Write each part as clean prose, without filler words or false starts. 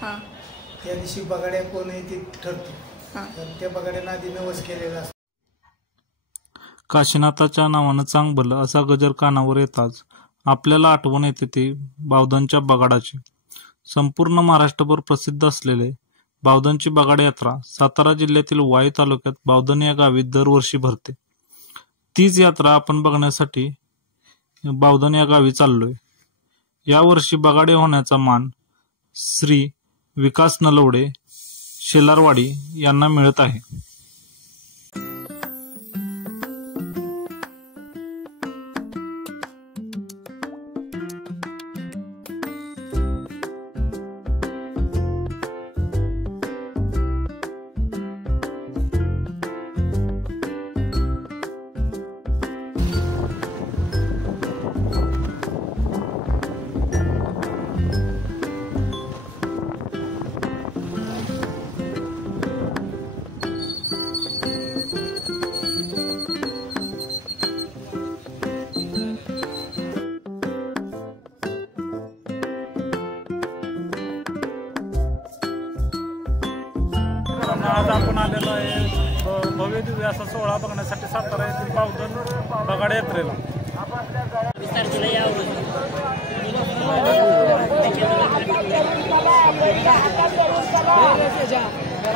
हां त्या दिवशी बगाड्या कोण आहे ते ठरतो. तर त्या बगाड्यानं आधी नवस केलेला असतो. काशीनाथाच्या नावानं चांग भलं असा गजर कानावर येताच आपल्याला आठवण येते ती बावधनच्या बगाडाची. संपूर्ण महाराष्ट्रभर प्रसिद्ध असलेले बावधनची बगाड यात्रा सातारा जिल्ह्यातील वाई तालुक्यात बावधन या गावी दरवर्षी भरते. तीच यात्रा आपण बघण्यासाठी बावधन या गावी चाललोय. यावर्षी बगाडे होण्याचा मान श्री विकास नलवडे शेलारवाडी यांना मिळत आहे. आज आपण आलेलो आहे भव्य दिव्य असा सोहळा बघण्यासाठी सातारा येथील बावधन बगाड यात्रेला.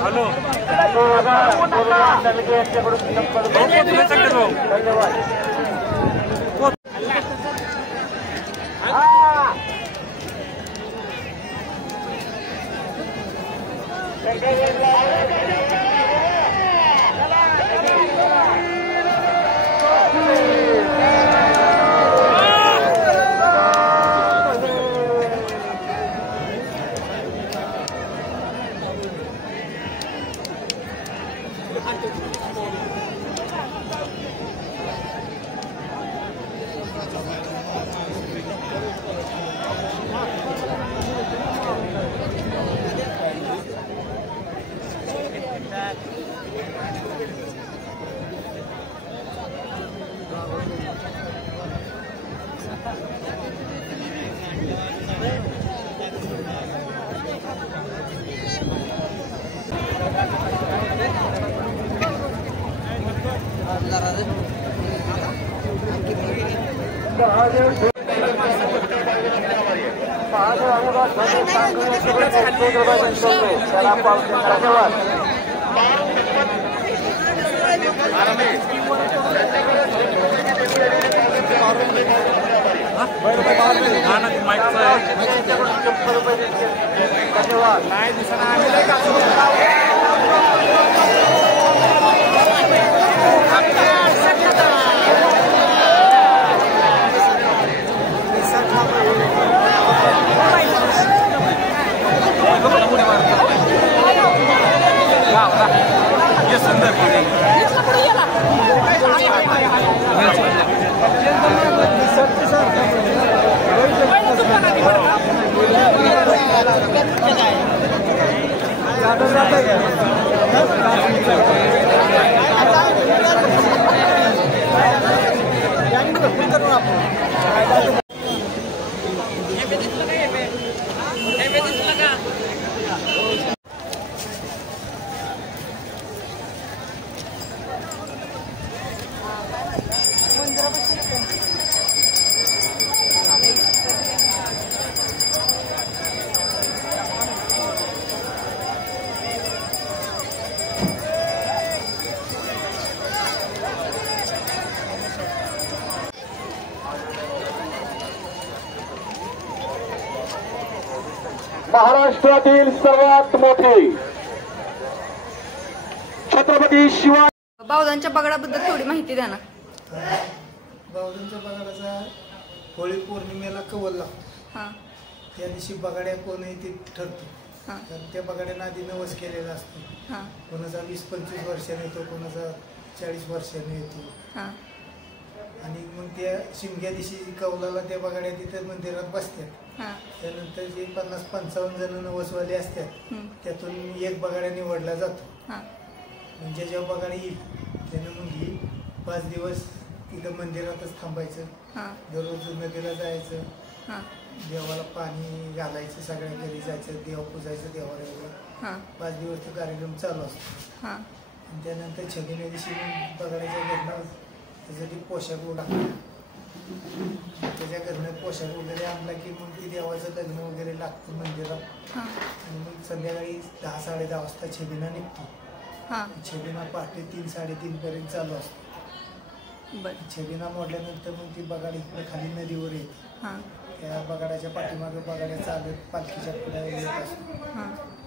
हॅलो महाराष्ट्रातील सर्वात मोठी छत्रपती शिवाजी. बावधनच्या बगडाबद्दल थोडी माहिती द्या ना. बावधनच्या बगाडाचा होळी पौर्णिमेला कवल लागतो. त्या दिवशी बगाड्या कोण आहे ते ठरतो. तर त्या बगाड्यानं आधी नवस केलेला असतो. कोणाचा 20-25 वर्षाने येतो, कोणाचा 40 वर्षाने येतो. आणि मग त्या शिमग्या दिवशी कौलाला त्या बगाड्या तिथे मंदिरात बसतात. त्यानंतर जे 50-55 जण नवसवाले असतात त्यातून एक बगाड्या निवडला जातो. म्हणजे जेव्हा बगाडी येईल त्यानं मग 5 दिवस तिथं मंदिरातच थांबायचं. दररोज नदीला जायचं. देवाला पाणी घालायचं, सगळ्या घरी जायचं, देव पुजायचं देवाला वगैरे. 5 दिवस तो कार्यक्रम चालू असतो. आणि त्यानंतर छबिना दिवशी बघायच्या घरनं त्यासाठी पोशाख उडा, त्याच्या घरनं पोशाख वगैरे आणला की मग ती देवाचं लग्न वगैरे लागतं मंदिरात. आणि मग संध्याकाळी 10-10:30 वाजता छबिना निघतो. छबिना पहाटे 3-3:30 पर्यंत चालू असतो. छबिना मोडल्यानंतर मग ती बगाड इकडे खाली नदीवर येते. त्या बगाडाच्या पाठीमागे बगाड्या चालत पालखीच्या पुढे येत असतो.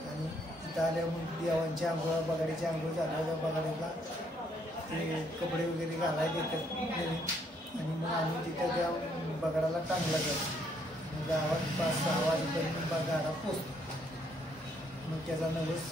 आणि इथं आल्या मग देवांच्या आंघोळा, बगाड्याची आंघोळ झाल्यावर बगाड्याला ते कपडे वगैरे घालायला देतात नवीन. आणि मग आम्ही तिथं त्या बगाडाला टांगला जातो. गावात 5-6 वाजेपर्यंत बगाडा पोचतो. मग त्याचा नवस